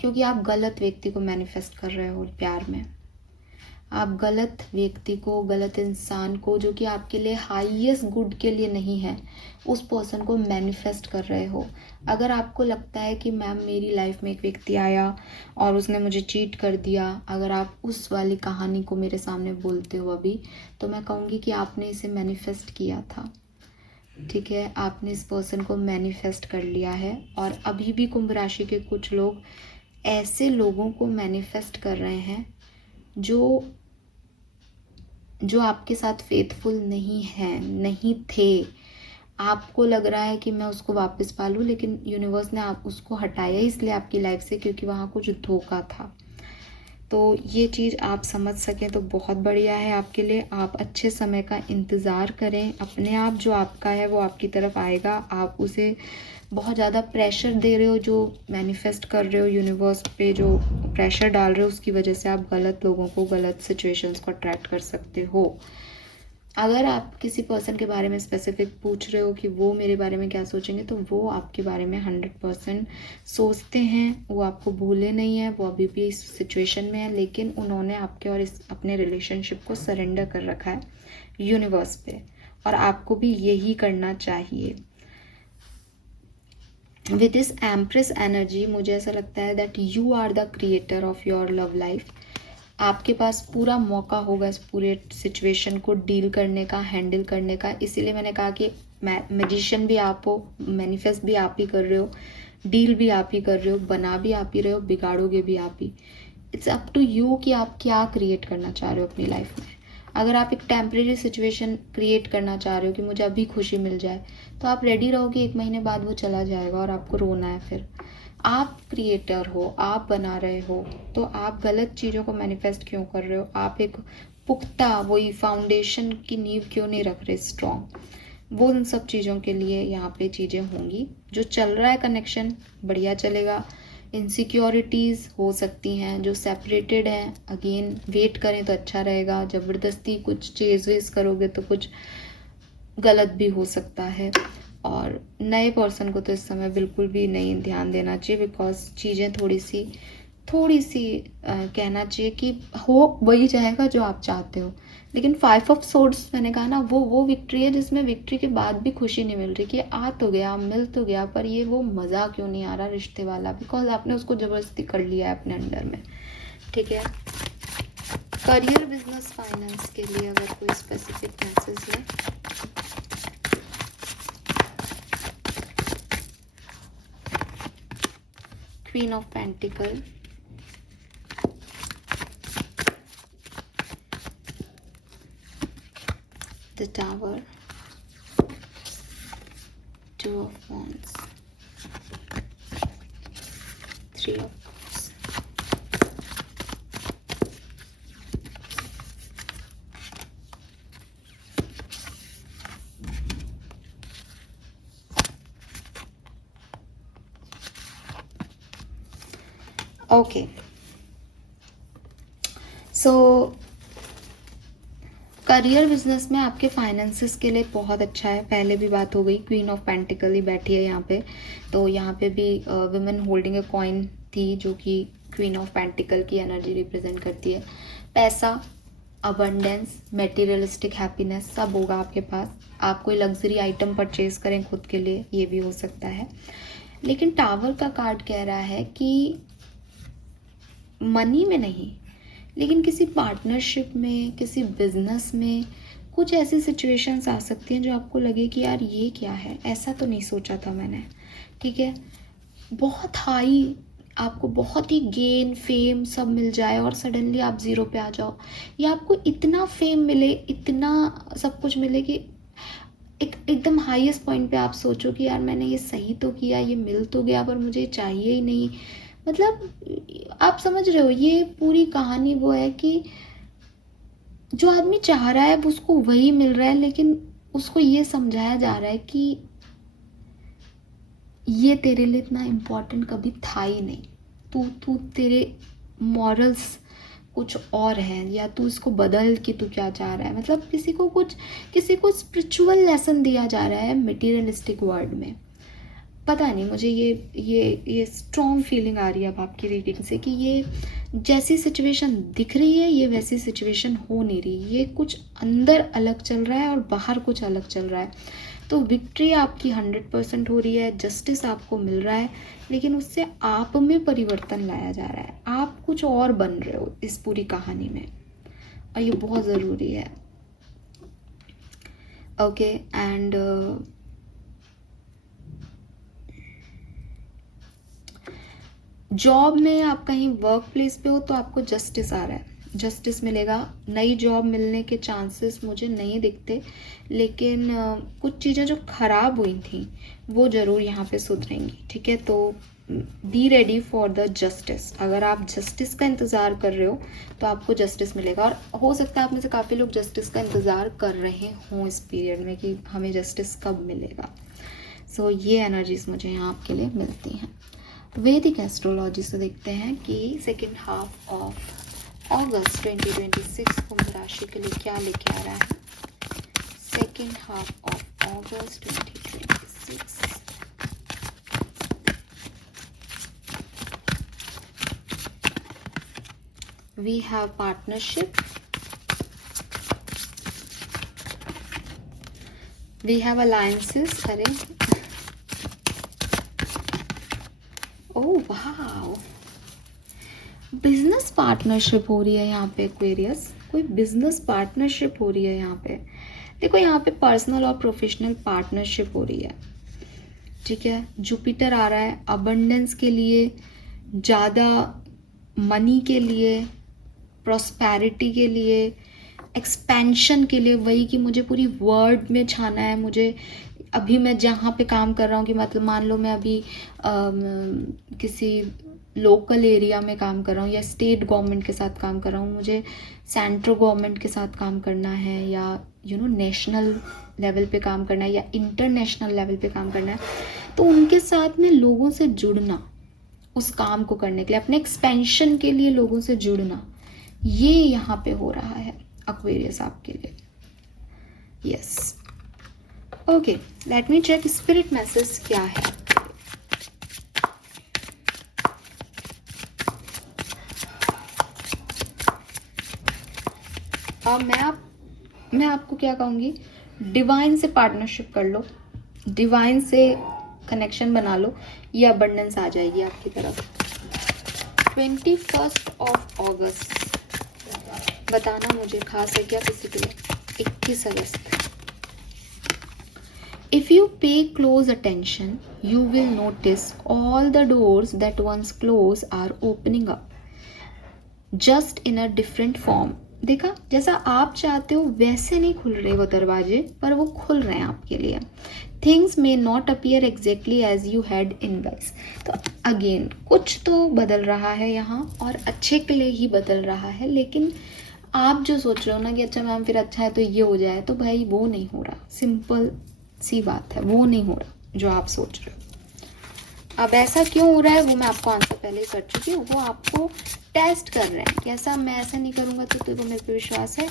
क्योंकि आप गलत व्यक्ति को मैनिफेस्ट कर रहे हो प्यार में। आप गलत व्यक्ति को, गलत इंसान को, जो कि आपके लिए हाईएस्ट गुड के लिए नहीं है, उस पर्सन को मैनिफेस्ट कर रहे हो। अगर आपको लगता है कि मैम मेरी लाइफ में एक व्यक्ति आया और उसने मुझे चीट कर दिया, अगर आप उस वाली कहानी को मेरे सामने बोलते हो अभी, तो मैं कहूँगी कि आपने इसे मैनिफेस्ट किया था। ठीक है, आपने इस पर्सन को मैनिफेस्ट कर लिया है। और अभी भी कुंभ राशि के कुछ लोग ऐसे लोगों को मैनिफेस्ट कर रहे हैं जो आपके साथ फेथफुल नहीं है, नहीं थे। आपको लग रहा है कि मैं उसको वापस पा लूँ, लेकिन यूनिवर्स ने आप उसको हटाया इसलिए आपकी लाइफ से क्योंकि वहाँ कुछ धोखा था। तो ये चीज़ आप समझ सकें तो बहुत बढ़िया है आपके लिए। आप अच्छे समय का इंतज़ार करें, अपने आप जो आपका है वो आपकी तरफ आएगा। आप उसे बहुत ज़्यादा प्रेशर दे रहे हो, जो मैनिफेस्ट कर रहे हो यूनिवर्स पे जो प्रेशर डाल रहे हो, उसकी वजह से आप गलत लोगों को, गलत सिचुएशंस को अट्रैक्ट कर सकते हो। अगर आप किसी पर्सन के बारे में स्पेसिफिक पूछ रहे हो कि वो मेरे बारे में क्या सोचेंगे, तो वो आपके बारे में 100% सोचते हैं। वो आपको भूले नहीं है, वो अभी भी इस सिचुएशन में है, लेकिन उन्होंने आपके और इस अपने रिलेशनशिप को सरेंडर कर रखा है यूनिवर्स पे, और आपको भी यही करना चाहिए। विद दिस एम्प्रेस एनर्जी मुझे ऐसा लगता है that you are the creator of your love life. आपके पास पूरा मौका होगा इस पूरे सिचुएशन को डील करने का, हैंडल करने का। इसीलिए मैंने कहा कि मैजिशियन भी आप हो, मैनिफेस्ट भी आप ही कर रहे हो, डील भी आप ही कर रहे हो, बना भी आप ही रहे हो, बिगाड़ोगे भी आप ही। इट्स अप टू यू कि आप क्या क्रिएट करना चाह रहे हो अपनी लाइफ में। अगर आप एक टेम्परेरी सिचुएशन क्रिएट करना चाह रहे हो कि मुझे अभी खुशी मिल जाए, तो आप रेडी रहो कि 1 महीने बाद वो चला जाएगा और आपको रोना है फिर। आप क्रिएटर हो, आप बना रहे हो, तो आप गलत चीज़ों को मैनिफेस्ट क्यों कर रहे हो? आप एक पुख्ता वही फाउंडेशन की नींव क्यों नहीं रख रहे स्ट्रॉन्ग? वो उन सब चीज़ों के लिए यहाँ पे चीज़ें होंगी। जो चल रहा है कनेक्शन बढ़िया चलेगा। इनसिक्योरिटीज़ हो सकती हैं, जो सेपरेटेड हैं अगेन वेट करें तो अच्छा रहेगा। ज़बरदस्ती कुछ चेज़ वेज़ करोगे तो कुछ गलत भी हो सकता है। और नए पर्सन को तो इस समय बिल्कुल भी नहीं ध्यान देना चाहिए, बिकॉज चीज़ें थोड़ी सी कहना चाहिए कि हो वही जाएगा जो आप चाहते हो। लेकिन 5 ऑफ सोर्ड्स मैंने कहा ना, वो विक्ट्री है जिसमें विक्ट्री के बाद भी खुशी नहीं मिल रही कि आ तो गया, मिल तो गया, पर ये वो मज़ा क्यों नहीं आ रहा रिश्ते वाला, बिकॉज आपने उसको ज़बरदस्ती कर लिया है अपने अंडर में। ठीक है, करियर, बिजनेस, फाइनेंस के लिए अगर कोई स्पेसिफिक मैसेज है। Queen of Pentacle, the Tower, 2 of Wands, 3 of Cups. Okay, so career business में आपके फाइनेंसेस के लिए बहुत अच्छा है। पहले भी बात हो गई, क्वीन ऑफ पेंटिकल ही बैठी है यहाँ पे, तो यहाँ पे भी वुमेन होल्डिंग ए कॉइन थी जो कि क्वीन ऑफ पेंटिकल की एनर्जी रिप्रेजेंट करती है। पैसा, अबंडेंस, मटेरियलिस्टिक हैप्पीनेस सब होगा आपके पास। आप कोई लग्जरी आइटम परचेज करें खुद के लिए, ये भी हो सकता है। लेकिन टावर का कार्ड कह रहा है कि मनी में नहीं, लेकिन किसी पार्टनरशिप में, किसी बिजनेस में कुछ ऐसी सिचुएशंस आ सकती हैं जो आपको लगे कि यार ये क्या है, ऐसा तो नहीं सोचा था मैंने। ठीक है, बहुत हाई, आपको बहुत ही गेन, फेम सब मिल जाए और सडनली आप ज़ीरो पे आ जाओ, या आपको इतना फेम मिले, इतना सब कुछ मिले कि एकदम हाईएस्ट पॉइंट पे आप सोचो कि यार मैंने ये सही तो किया, ये मिल तो गया, पर मुझे चाहिए ही नहीं। मतलब आप समझ रहे हो, ये पूरी कहानी वो है कि जो आदमी चाह रहा है उसको वही मिल रहा है, लेकिन उसको ये समझाया जा रहा है कि ये तेरे लिए इतना इम्पोर्टेंट कभी था ही नहीं, तू तेरे मॉरल्स कुछ और हैं, या तू इसको बदल के तू क्या चाह रहा है। मतलब किसी को स्पिरिचुअल लेसन दिया जा रहा है मटेरियलिस्टिक वर्ल्ड में। पता नहीं, मुझे ये स्ट्रॉन्ग फीलिंग आ रही है अब आपकी रीडिंग से कि ये जैसी सिचुएशन दिख रही है ये वैसी सिचुएशन हो नहीं रही, ये कुछ अंदर अलग चल रहा है और बाहर कुछ अलग चल रहा है। तो विक्ट्री आपकी 100% हो रही है, जस्टिस आपको मिल रहा है, लेकिन उससे आप में परिवर्तन लाया जा रहा है। आप कुछ और बन रहे हो इस पूरी कहानी में, और ये बहुत ज़रूरी है। ओके, एंड जॉब में आप कहीं वर्क प्लेस पे हो तो आपको जस्टिस आ रहा है, जस्टिस मिलेगा। नई जॉब मिलने के चांसेस मुझे नहीं दिखते, लेकिन कुछ चीज़ें जो ख़राब हुई थी वो ज़रूर यहाँ पे सुधरेंगी। ठीक है, तो be ready for the justice. अगर आप जस्टिस का इंतज़ार कर रहे हो तो आपको जस्टिस मिलेगा, और हो सकता है आप में से काफ़ी लोग जस्टिस का इंतज़ार कर रहे हों इस पीरियड में कि हमें जस्टिस कब मिलेगा। सो ये एनर्जीज मुझे यहाँ आपके लिए मिलती हैं। वैदिक एस्ट्रोलॉजी से देखते हैं कि सेकेंड हाफ ऑफ अगस्त 2026 कुंभ राशि के लिए क्या लेके आ रहा है। Second half of August 2026 we have partnership, we have alliances, अरे ओह वाओ, बिजनेस पार्टनरशिप हो रही है यहाँ पे एक्वेरियस, कोई बिजनेस पार्टनरशिप हो रही है यहाँ पे। देखो यहाँ पे पर्सनल और प्रोफेशनल पार्टनरशिप हो रही है, ठीक है। जुपिटर आ रहा है अबंडेंस के लिए, ज़्यादा मनी के लिए, प्रॉस्पेरिटी के लिए, एक्सपेंशन के लिए, वही कि मुझे पूरी वर्ल्ड में छाना है। मुझे अभी मैं जहाँ पे काम कर रहा हूँ कि मतलब मान लो मैं अभी किसी लोकल एरिया में काम कर रहा हूँ या स्टेट गवर्नमेंट के साथ काम कर रहा हूँ, मुझे सेंट्रल गवर्नमेंट के साथ काम करना है या नेशनल लेवल पे काम करना है या इंटरनेशनल लेवल पे काम करना है, तो उनके साथ में लोगों से जुड़ना, उस काम को करने के लिए, अपने एक्सपेंशन के लिए लोगों से जुड़ना, ये यहाँ पे हो रहा है एक्वेरियस आपके लिए। Yes, okay, let me check spirit message क्या है। मैं आपको क्या कहूँगी, डिवाइन से पार्टनरशिप कर लो, डिवाइन से कनेक्शन बना लो, ये अबंडेंस आ जाएगी आपकी तरफ। 21 अगस्त बताना मुझे खास है क्या किसी के लिए। 21 अगस्त, if you pay close attention you will notice all the doors that once close are opening up just in a different form. देखा, जैसा आप चाहते हो वैसे नहीं खुल रहे वो दरवाजे, पर वो खुल रहे हैं आपके लिए। Things may not appear exactly as you had in guys. तो अगेन कुछ तो बदल रहा है यहाँ, और अच्छे के लिए ही बदल रहा है, लेकिन आप जो सोच रहे हो ना कि अच्छा मैम फिर अच्छा है तो ये हो जाए, तो भाई वो नहीं हो रहा। सिंपल सी बात है, वो नहीं हो रहा जो आप सोच रहे हो। अब ऐसा क्यों हो रहा है वो मैं आपको आंसर पहले ही कर चुकी हूँ। वो आपको टेस्ट कर रहे हैं कि ऐसा मैं ऐसा नहीं करूँगा तो तेरे को मेरे पे विश्वास है।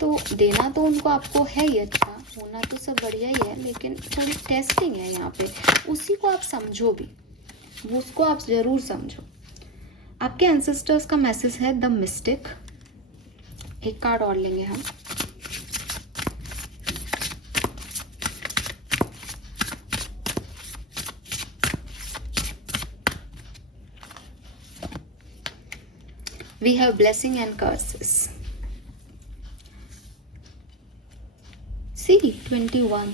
तो देना तो उनको आपको है ही, अच्छा होना तो सब बढ़िया ही है, लेकिन थोड़ी टेस्टिंग है यहाँ पे। उसी को आप समझो भी, वो उसको आप ज़रूर समझो। आपके एंसेस्टर्स का मैसेज है द मिस्टिक। एक कार्ड और लेंगे हम। We have blessing and curses. See, 21.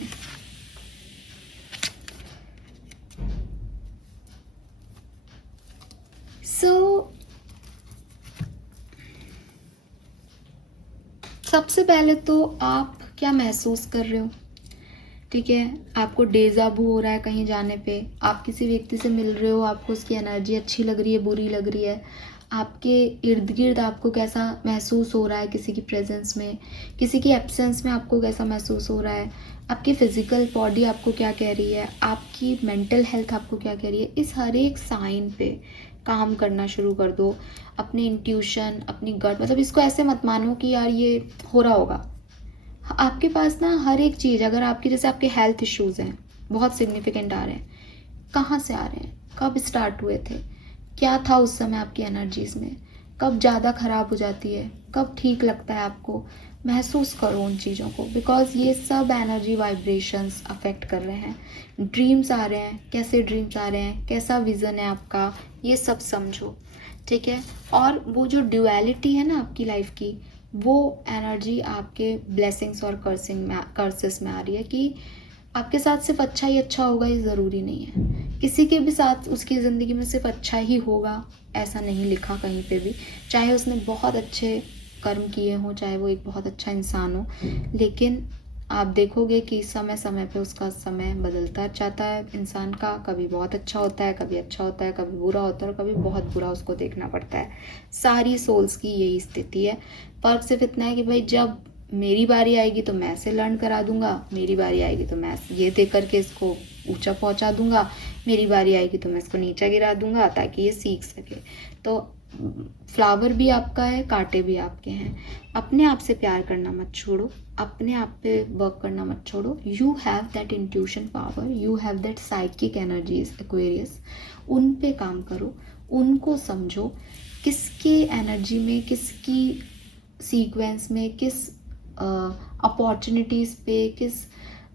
So, सबसे पहले तो आप क्या महसूस कर रहे हो, ठीक है। आपको डेजाबू हो रहा है कहीं जाने पे, आप किसी व्यक्ति से मिल रहे हो, आपको उसकी एनर्जी अच्छी लग रही है, बुरी लग रही है, आपके इर्द गिर्द आपको कैसा महसूस हो रहा है, किसी की प्रेजेंस में, किसी की एब्सेंस में आपको कैसा महसूस हो रहा है, आपकी फिजिकल बॉडी आपको क्या कह रही है, आपकी मेंटल हेल्थ आपको क्या कह रही है। इस हर एक साइन पे काम करना शुरू कर दो। अपनी इंट्यूशन, अपनी गट, मतलब इसको ऐसे मत मानो कि यार ये हो रहा होगा। आपके पास ना हर एक चीज़, अगर आपकी जैसे आपके हेल्थ इश्यूज़ हैं बहुत सिग्निफिकेंट आ रहे हैं, कहाँ से आ रहे हैं, कब स्टार्ट हुए थे, क्या था उस समय आपकी एनर्जीज़ में, कब ज़्यादा ख़राब हो जाती है, कब ठीक लगता है आपको, महसूस करो उन चीज़ों को, बिकॉज ये सब एनर्जी वाइब्रेशंस अफेक्ट कर रहे हैं। ड्रीम्स आ रहे हैं, कैसे ड्रीम्स आ रहे हैं, कैसा विज़न है आपका, ये सब समझो, ठीक है। और वो जो ड्यूअलिटी है ना आपकी लाइफ की, वो एनर्जी आपके ब्लेसिंग्स और कर्सेस में आ रही है कि आपके साथ सिर्फ अच्छा ही अच्छा होगा, ये ज़रूरी नहीं है। किसी के भी साथ उसकी ज़िंदगी में सिर्फ अच्छा ही होगा ऐसा नहीं लिखा कहीं पे भी, चाहे उसने बहुत अच्छे कर्म किए हों, चाहे वो एक बहुत अच्छा इंसान हो, लेकिन आप देखोगे कि समय समय पे उसका समय बदलता जाता है इंसान का, कभी बहुत अच्छा होता है, कभी अच्छा होता है, कभी बुरा होता है और कभी बहुत बुरा उसको देखना पड़ता है। सारी सोल्स की यही स्थिति है। फर्क सिर्फ इतना है कि भाई जब मेरी बारी आएगी तो मैं ऐसे लर्न करा दूंगा, मेरी बारी आएगी तो मैं ये दे करके इसको ऊंचा पहुंचा दूंगा, मेरी बारी आएगी तो मैं इसको नीचा गिरा दूंगा ताकि ये सीख सके। तो फ्लावर भी आपका है, कांटे भी आपके हैं। अपने आप से प्यार करना मत छोड़ो, अपने आप पे वर्क करना मत छोड़ो। You have that intuition power, you have that psychic energies Aquarius, उन पे काम करो, उनको समझो, किसके एनर्जी में, किसकी सीक्वेंस में, किस अपॉर्चुनिटीज़ पे, किस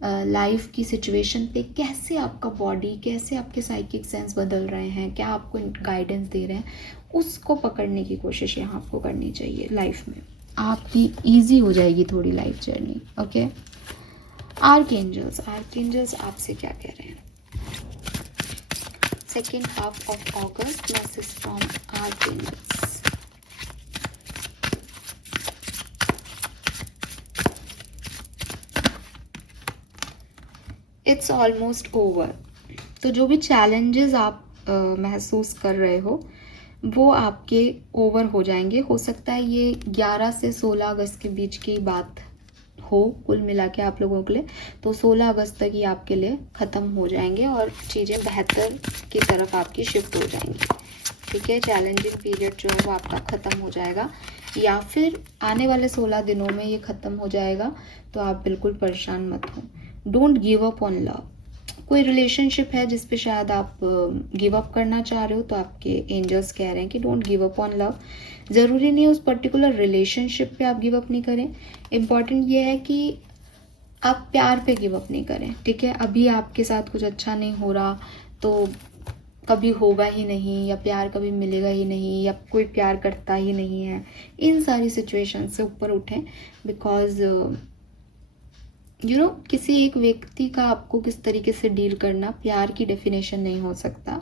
लाइफ की सिचुएशन पे कैसे आपका बॉडी, कैसे आपके साइकिक सेंस बदल रहे हैं, क्या आपको गाइडेंस दे रहे हैं, उसको पकड़ने की कोशिश यहाँ आपको करनी चाहिए लाइफ में। आपकी इजी हो जाएगी थोड़ी life journey. Okay, archangels, archangels आपसे क्या कह रहे हैं? Second half of August, message from archangels. It's almost over. तो जो भी चैलेंजेस आप महसूस कर रहे हो वो आपके ओवर हो जाएंगे। हो सकता है ये 11 से 16 अगस्त के बीच की बात हो कुल मिला के आप लोगों के लिए, तो 16 अगस्त तक ये आपके लिए ख़त्म हो जाएंगे और चीज़ें बेहतर की तरफ आपकी शिफ्ट हो जाएंगी। ठीक है, चैलेंजिंग पीरियड जो है वो आपका ख़त्म हो जाएगा, या फिर आने वाले 16 दिनों में ये ख़त्म हो जाएगा। तो आप बिल्कुल परेशान मत हो। Don't give up on love. कोई रिलेशनशिप है जिस पे शायद आप गिव अप करना चाह रहे हो, तो आपके एंजल्स कह रहे हैं कि don't give up on love. ज़रूरी नहीं है उस पर्टिकुलर रिलेशनशिप पे आप गिव अप नहीं करें, इम्पॉर्टेंट ये है कि आप प्यार पे गिव अप नहीं करें। ठीक है, अभी आपके साथ कुछ अच्छा नहीं हो रहा तो कभी होगा ही नहीं, या प्यार कभी मिलेगा ही नहीं, या कोई प्यार करता ही नहीं है, इन सारी सिचुएशन से ऊपर उठें। बिकॉज किसी एक व्यक्ति का आपको किस तरीके से डील करना प्यार की डेफिनेशन नहीं हो सकता।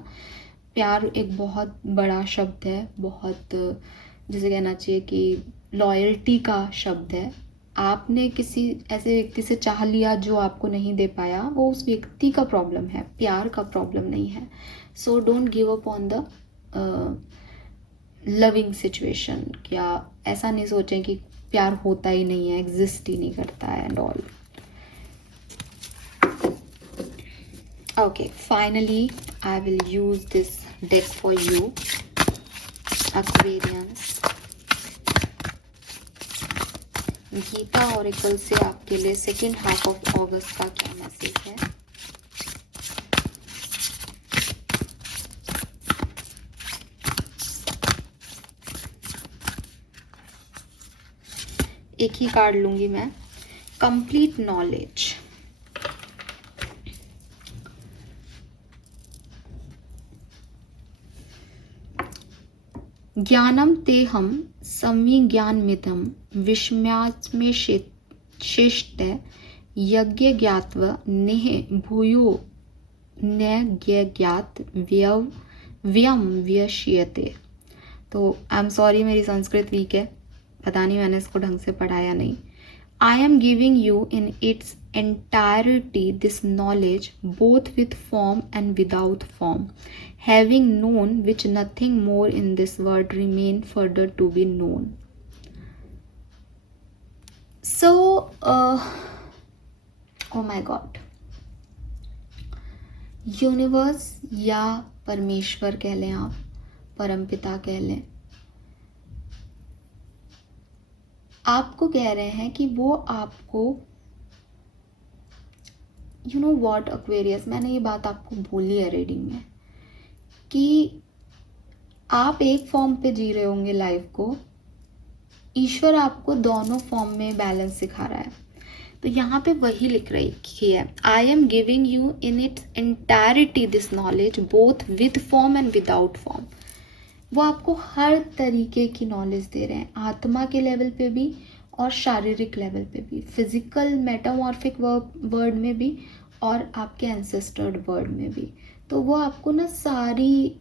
प्यार एक बहुत बड़ा शब्द है, बहुत जैसे कहना चाहिए कि लॉयल्टी का शब्द है। आपने किसी ऐसे व्यक्ति से चाह लिया जो आपको नहीं दे पाया, वो उस व्यक्ति का प्रॉब्लम है, प्यार का प्रॉब्लम नहीं है। So don't give up on the loving situation. क्या ऐसा नहीं सोचें कि प्यार होता ही नहीं है, एग्जिस्ट ही नहीं करता है and all. Okay, finally I will use this deck for you, Aquarians. Gita oracle से आपके लिए सेकेंड हाफ ऑफ अगस्त का क्या मैसेज है? एक ही कार्ड लूंगी मैं। Complete knowledge. ज्ञानम तेहम संविज्ञानमिदं विस्मयात्मेशेष्ट यज्ञ ज्ञात्व नेह भूयो ज्ञात व्यम व्यश्यते। तो आई एम सॉरी, मेरी संस्कृत वीक है, पता नहीं मैंने इसको ढंग से पढ़ाया नहीं। I am giving you in its entirety this knowledge, both with form and without form, having known which nothing more in this world remain further to be known. So oh my god, universe या परमेश्वर कह लें आप, परमपिता कह लें, आपको कह रहे हैं कि वो आपको यू नो वॉट एक्वेरियस, मैंने ये बात आपको बोली है रीडिंग में कि आप एक फॉर्म पे जी रहे होंगे लाइफ को, ईश्वर आपको दोनों फॉर्म में बैलेंस सिखा रहा है। तो यहाँ पे वही लिख रही है, I am giving you in its entirety this knowledge both with form and without form. वो आपको हर तरीके की नॉलेज दे रहे हैं, आत्मा के लेवल पे भी और शारीरिक लेवल पे भी, फिजिकल मेटामॉर्फिक वर्ल्ड में भी और आपके एंसेस्टर्ड वर्ल्ड में भी। तो वो आपको ना सारी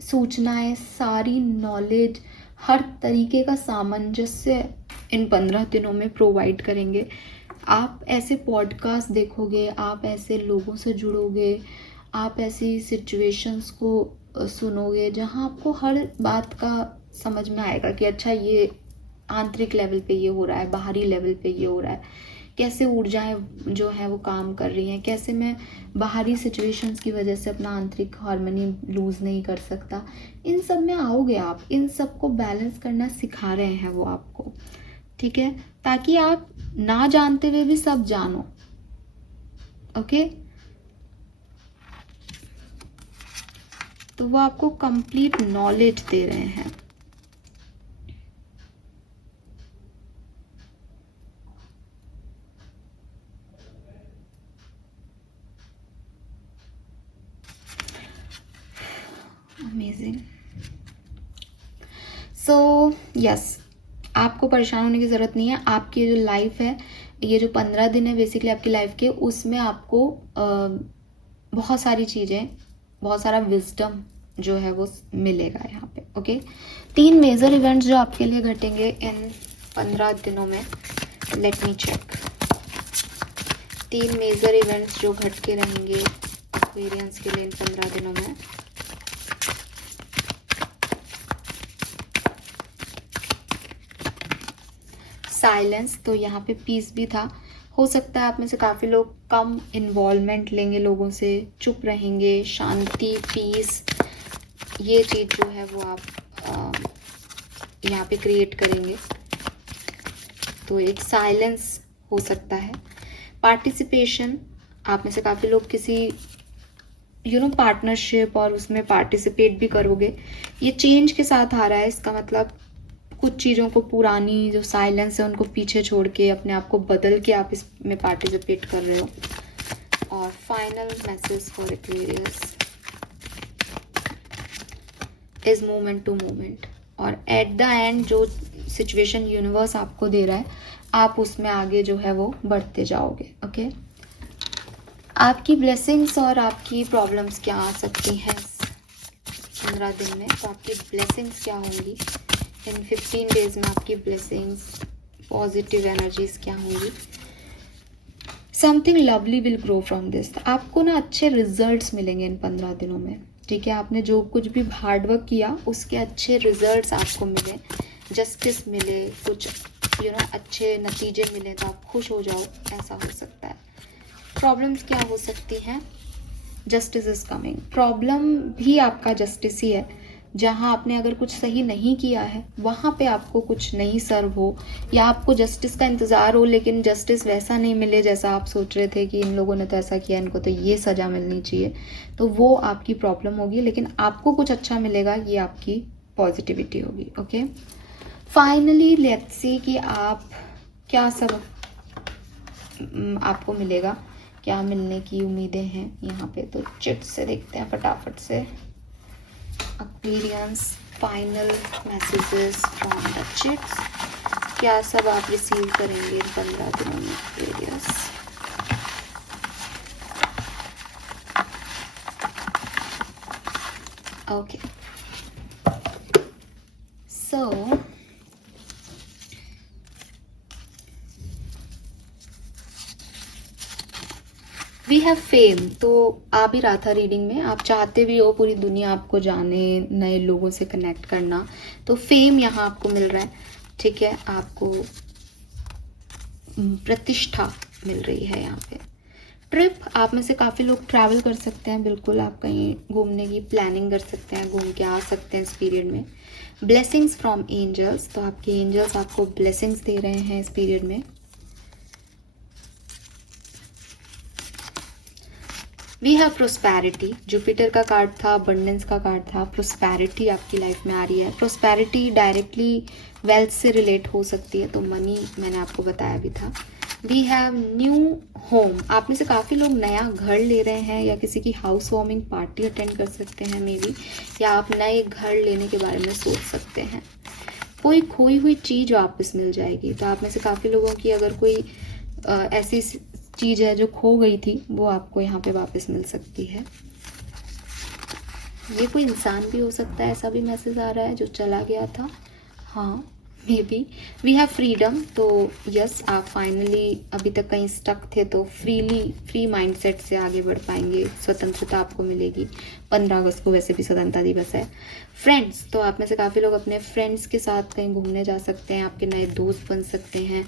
सूचनाएं, सारी नॉलेज, हर तरीके का सामंजस्य इन 15 दिनों में प्रोवाइड करेंगे, आप ऐसे पॉडकास्ट देखोगे, आप ऐसे लोगों से जुड़ोगे, आप ऐसी सिचुएशंस को सुनोगे जहाँ आपको हर बात का समझ में आएगा कि अच्छा ये आंतरिक लेवल पे ये हो रहा है, बाहरी लेवल पे ये हो रहा है, कैसे ऊर्जाएं जो है वो काम कर रही हैं, कैसे मैं बाहरी सिचुएशंस की वजह से अपना आंतरिक हार्मनी लूज़ नहीं कर सकता। इन सब में आओगे आप, इन सब को बैलेंस करना सिखा रहे हैं वो आपको, ठीक है, ताकि आप ना जानते हुए भी सब जानो। ओके, तो वो आपको कंप्लीट नॉलेज दे रहे हैं। अमेजिंग। सो यस, आपको परेशान होने की ज़रूरत नहीं है। आपकी जो लाइफ है, ये जो 15 दिन है बेसिकली आपकी लाइफ के, उसमें आपको बहुत सारी चीज़ें, बहुत सारा विजडम जो है वो मिलेगा यहाँ पे। ओके, 3 मेजर इवेंट्स जो आपके लिए घटेंगे इन 15 दिनों में। Let me check. 3 major events जो घट के रहेंगे एक्वेरियंस के लिए इन 15 दिनों में। साइलेंस, तो यहाँ पे पीस भी था। हो सकता है आप में से काफ़ी लोग कम इन्वॉल्वमेंट लेंगे लोगों से, चुप रहेंगे, शांति, पीस, ये चीज़ जो है वो आप यहाँ पे क्रिएट करेंगे। तो एक साइलेंस हो सकता है। पार्टिसिपेशन, आप में से काफ़ी लोग किसी पार्टनरशिप और उसमें पार्टिसिपेट भी करोगे। ये चेंज के साथ आ रहा है, इसका मतलब कुछ चीज़ों को, पुरानी जो साइलेंस है उनको पीछे छोड़ के अपने आप को बदल के आप इसमें पार्टिसिपेट कर रहे हो। और final message for Aquarius is moment to moment. और एट द एंड जो सिचुएशन यूनिवर्स आपको दे रहा है, आप उसमें आगे जो है वो बढ़ते जाओगे। ओके, आपकी ब्लेसिंग्स और आपकी प्रॉब्लम्स क्या आ सकती हैं 15 दिन में, तो आपकी ब्लेसिंग्स क्या होंगी इन 15 डेज में, आपकी ब्लेसिंग्स, पॉजिटिव एनर्जीज क्या होंगी। Something lovely will grow from this. आपको ना अच्छे रिजल्ट्स मिलेंगे इन 15 दिनों में, ठीक है। आपने जो कुछ भी हार्डवर्क किया उसके अच्छे रिजल्ट्स आपको मिले, जस्टिस मिले, कुछ अच्छे नतीजे मिले तो आप खुश हो जाओ, ऐसा हो सकता है। प्रॉब्लम्स क्या हो सकती हैं, जस्टिस इज कमिंग। प्रॉब्लम भी आपका जस्टिस ही है। जहाँ आपने अगर कुछ सही नहीं किया है वहाँ पे आपको कुछ नहीं सर्व हो, या आपको जस्टिस का इंतज़ार हो लेकिन जस्टिस वैसा नहीं मिले जैसा आप सोच रहे थे कि इन लोगों ने तो ऐसा किया, इनको तो ये सज़ा मिलनी चाहिए, तो वो आपकी प्रॉब्लम होगी। लेकिन आपको कुछ अच्छा मिलेगा, ये आपकी पॉजिटिविटी होगी। ओके, फाइनली लेट्स सी कि आप क्या सब आपको मिलेगा, क्या मिलने की उम्मीदें हैं यहाँ पे। तो चिट से देखते हैं फटाफट से। Aquarians, final messages from the chits, क्या सब आप रिसीव करेंगे इन 15 दिनों में Aquarius। Okay, so we have fame, तो आ भी रहा था रीडिंग में। आप चाहते भी हो पूरी दुनिया आपको जाने, नए लोगों से कनेक्ट करना, तो फेम यहाँ आपको मिल रहा है, ठीक है। आपको प्रतिष्ठा मिल रही है यहाँ पे। ट्रिप, आप में से काफ़ी लोग ट्रैवल कर सकते हैं, बिल्कुल आप कहीं घूमने की प्लानिंग कर सकते हैं, घूम के आ सकते हैं इस पीरियड में। ब्लेसिंग्स फ्रॉम एंजल्स, तो आपके एंजल्स आपको ब्लेसिंग्स दे रहे हैं इस पीरियड में। वी हैव प्रोस्पैरिटी, जुपिटर का कार्ड था, अबंडेंस का कार्ड था। प्रोस्पैरिटी आपकी लाइफ में आ रही है। प्रोस्पैरिटी डायरेक्टली वेल्थ से रिलेट हो सकती है, तो मनी मैंने आपको बताया भी था। वी हैव न्यू होम, आप में से काफ़ी लोग नया घर ले रहे हैं या किसी की हाउस वार्मिंग पार्टी अटेंड कर सकते हैं मे बी, या आप नए घर लेने के बारे में सोच सकते हैं। कोई खोई हुई चीज़ वापस मिल जाएगी, तो आप में से काफ़ी लोगों की अगर कोई ऐसी चीज़ है जो खो गई थी, वो आपको यहाँ पे वापस मिल सकती है। ये कोई इंसान भी हो सकता है, ऐसा भी मैसेज आ रहा है, जो चला गया था। हाँ, maybe we have freedom. तो यस, आप फाइनली अभी तक कहीं स्टक थे तो फ्री माइंडसेट से आगे बढ़ पाएंगे, स्वतंत्रता आपको मिलेगी। 15 अगस्त को वैसे भी स्वतंत्रता दिवस है। फ्रेंड्स, तो आप में से काफ़ी लोग अपने फ्रेंड्स के साथ कहीं घूमने जा सकते हैं, आपके नए दोस्त बन सकते हैं,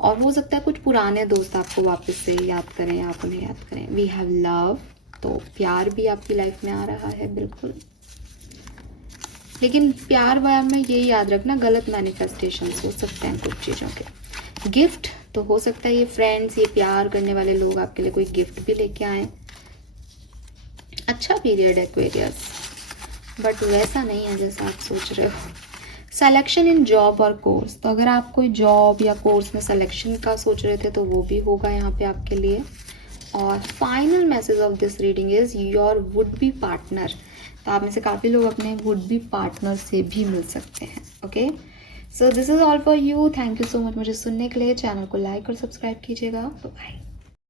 और हो सकता है कुछ पुराने दोस्त आपको वापस से याद करें, आप उन्हें याद करें। वी हैव लव, तो प्यार भी आपकी लाइफ में आ रहा है बिल्कुल। लेकिन प्यार व्यार में यही याद रखना, गलत मैनिफेस्टेशंस हो सकते हैं कुछ चीज़ों के। गिफ्ट, तो हो सकता है ये फ्रेंड्स, ये प्यार करने वाले लोग आपके लिए कोई गिफ्ट भी लेके आए। अच्छा पीरियड है एक्वेरियस, बट वैसा नहीं है जैसा आप सोच रहे हो। सिलेक्शन इन जॉब और कोर्स, तो अगर आप कोई जॉब या कोर्स में सिलेक्शन का सोच रहे थे तो वो भी होगा यहाँ पे आपके लिए। और final message of this reading is your would be partner, तो आप में से काफ़ी लोग अपने वुड बी पार्टनर से भी मिल सकते हैं। Okay, so this is all for you. Thank you so much मुझे सुनने के लिए। चैनल को लाइक और सब्सक्राइब कीजिएगा। बाय।